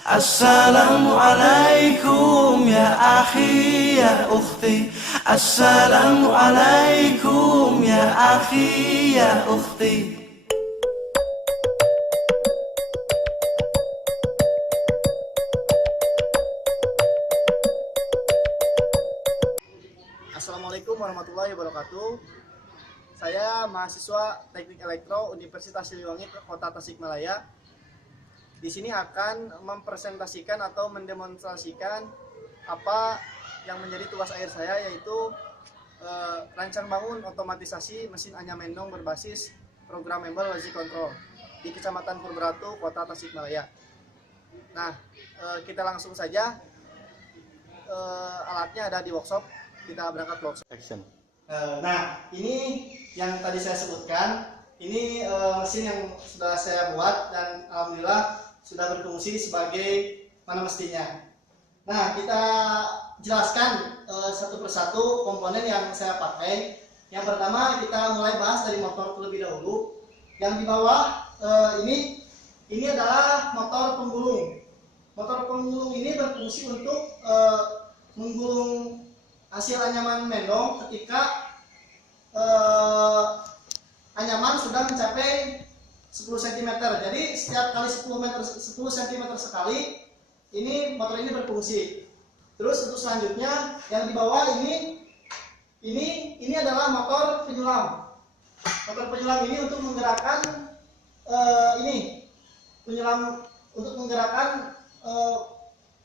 Assalamualaikum ya akhi ya ukhti. Assalamualaikum ya akhi ya ukhti. Assalamualaikum warahmatullahi wabarakatuh. Saya mahasiswa Teknik Elektro Universitas Siliwangi Kota Tasikmalaya. Di sini akan mempresentasikan atau mendemonstrasikan apa yang menjadi tugas akhir saya, yaitu rancang bangun otomatisasi mesin anyam mendong berbasis programmable logic control di Kecamatan Purberatu, Kota Tasikmalaya. Nah, kita langsung saja. Alatnya ada di workshop. Kita berangkat ke workshop. Nah, ini yang tadi saya sebutkan. Ini mesin yang sudah saya buat dan alhamdulillah sudah berfungsi sebagai mana mestinya. Nah, kita jelaskan satu persatu komponen yang saya pakai. Yang pertama, kita mulai bahas dari motor terlebih dahulu. Yang di bawah ini adalah motor penggulung. Motor penggulung ini berfungsi untuk menggulung hasil anyaman mendong ketika anyaman sudah mencapai 10 cm. Jadi setiap kali 10 cm sekali, ini motor ini berfungsi. Terus untuk selanjutnya yang di bawah ini adalah motor penyulam. Motor penyulam ini untuk menggerakkan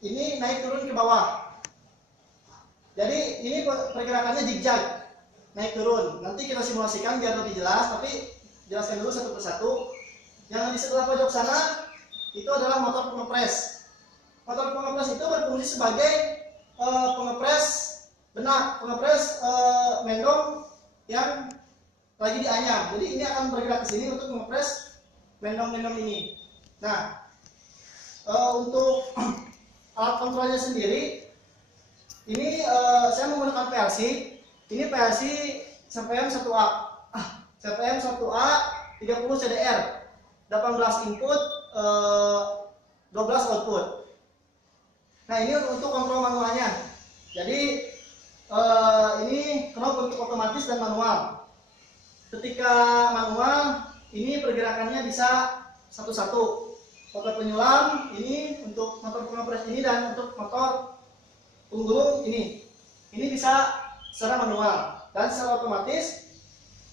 ini naik turun ke bawah. Jadi ini pergerakannya zigzag, naik turun. Nanti kita simulasikan biar lebih jelas, tapi jelaskan dulu satu persatu. Yang di sebelah pojok sana itu adalah motor pengepres. Motor pengepres itu berfungsi sebagai pengepres mendong yang lagi dianyam. Jadi ini akan bergerak ke sini untuk mengepres mendong-mendong ini. Nah, untuk alat kontrolnya sendiri, ini saya menggunakan PLC. Ini PLC CPM 1A. CPM 1A 30 CDR. 18 input, 12 output. Nah, ini untuk kontrol manualnya. Jadi ini knob untuk otomatis dan manual. Ketika manual, ini pergerakannya bisa satu-satu. Motor penyulam ini untuk motor pengepres ini, dan untuk motor penggulung ini bisa secara manual, dan secara otomatis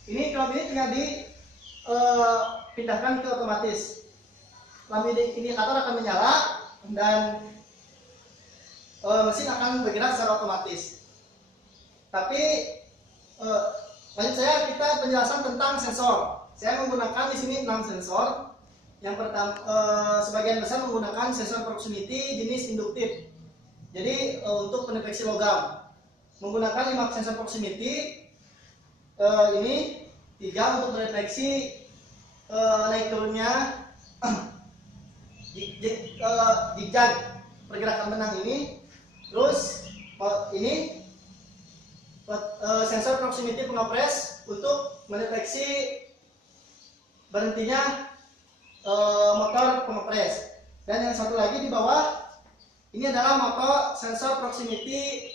ini knob ini tinggal dipindahkan ke otomatis. Lampu indikator akan menyala dan mesin akan bergerak secara otomatis. Tapi lanjut kita penjelasan tentang sensor. Saya menggunakan di sini 6 sensor. Yang pertama, sebagian besar menggunakan sensor proximity jenis induktif. Jadi untuk pendeteksi logam menggunakan 5 sensor proximity, ini 3 untuk mendeteksi naik turunnya zigzag pergerakan benang ini. Terus ini sensor proximity pengepres untuk mendeteksi berhentinya motor pengepres. Dan yang satu lagi di bawah ini adalah motor sensor proximity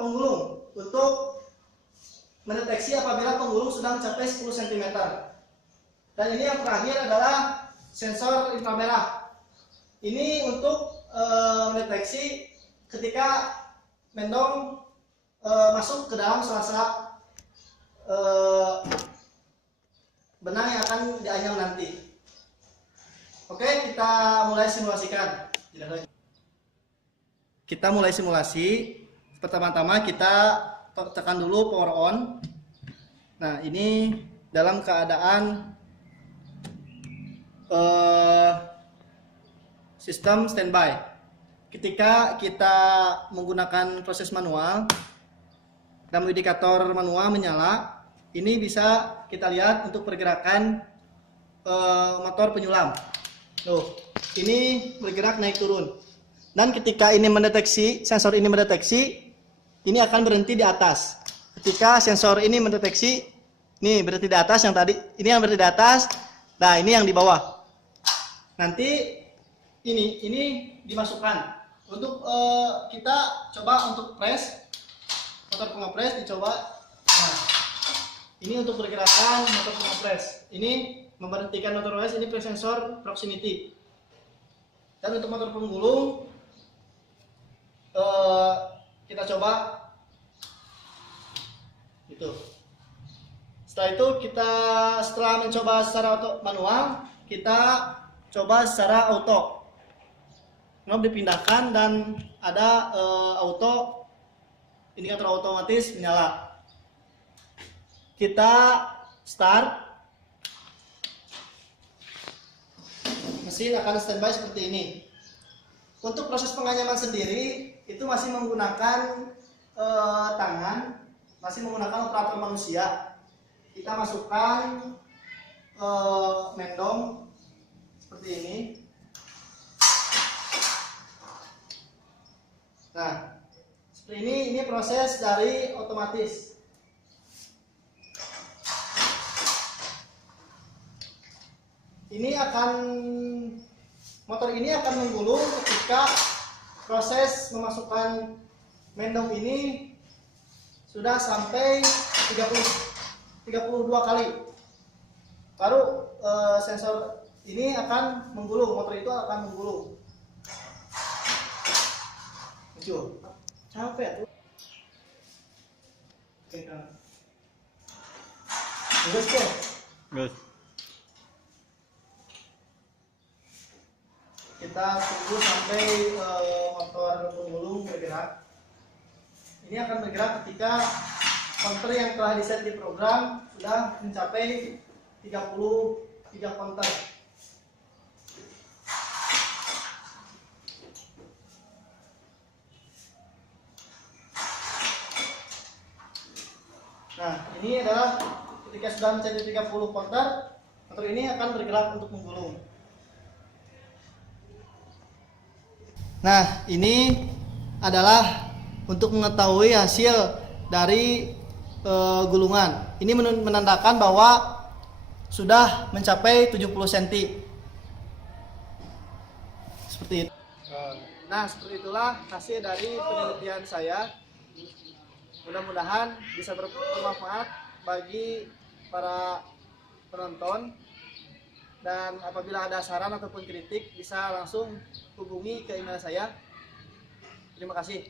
penggulung untuk mendeteksi apabila penggulung sudah mencapai 10 cm. Dan ini yang terakhir adalah sensor inframerah. Ini untuk mendeteksi ketika mendong masuk ke dalam sela-sela benang yang akan dianyam nanti. Oke, kita mulai simulasikan. Kita mulai simulasi. Pertama-tama kita tekan dulu power on. Nah, ini dalam keadaan sistem standby. Ketika kita menggunakan proses manual, lampu indikator manual menyala. Ini bisa kita lihat untuk pergerakan motor penyulam. Tuh, ini bergerak naik turun. Dan ketika ini mendeteksi, sensor ini mendeteksi, ini akan berhenti di atas. Ketika sensor ini mendeteksi, nih berhenti di atas, yang tadi ini yang berhenti di atas. Nah, ini yang di bawah. Nanti ini dimasukkan. Untuk kita coba untuk press, motor pengepres dicoba. Nah, ini untuk pergerakan motor pengepres. Ini memberhentikan motor pengepres, ini press sensor proximity. Dan untuk motor penggulung kita coba gitu. Setelah itu setelah mencoba secara manual, kita coba secara auto. Knob dipindahkan dan ada auto, indikator otomatis menyala. Kita start, mesin akan standby seperti ini. Untuk proses penganyaman sendiri itu masih menggunakan tangan, masih menggunakan operator manusia. Kita masukkan mendong seperti ini. Nah, seperti ini proses dari otomatis. Motor ini akan menggulung ketika proses memasukkan mendong ini sudah sampai 32 kali. Baru sensor ini akan menggulung, motor itu akan menggulung. Lucu. Capek tuh. Oke, kan. Terus deh. Gus. Kita tunggu sampai motor penggulung bergerak. Ini akan bergerak ketika counter yang telah diset di program sudah mencapai 33 counter. Nah, ini adalah ketika sudah mencapai 30 counter, motor ini akan bergerak untuk menggulung. Nah, ini adalah untuk mengetahui hasil dari gulungan. Ini menandakan bahwa sudah mencapai 70 cm. Seperti itu. Nah, seperti itulah hasil dari penelitian saya. Mudah-mudahan bisa bermanfaat bagi para penonton. Dan apabila ada saran ataupun kritik bisa langsung hubungi ke email saya. Terima kasih.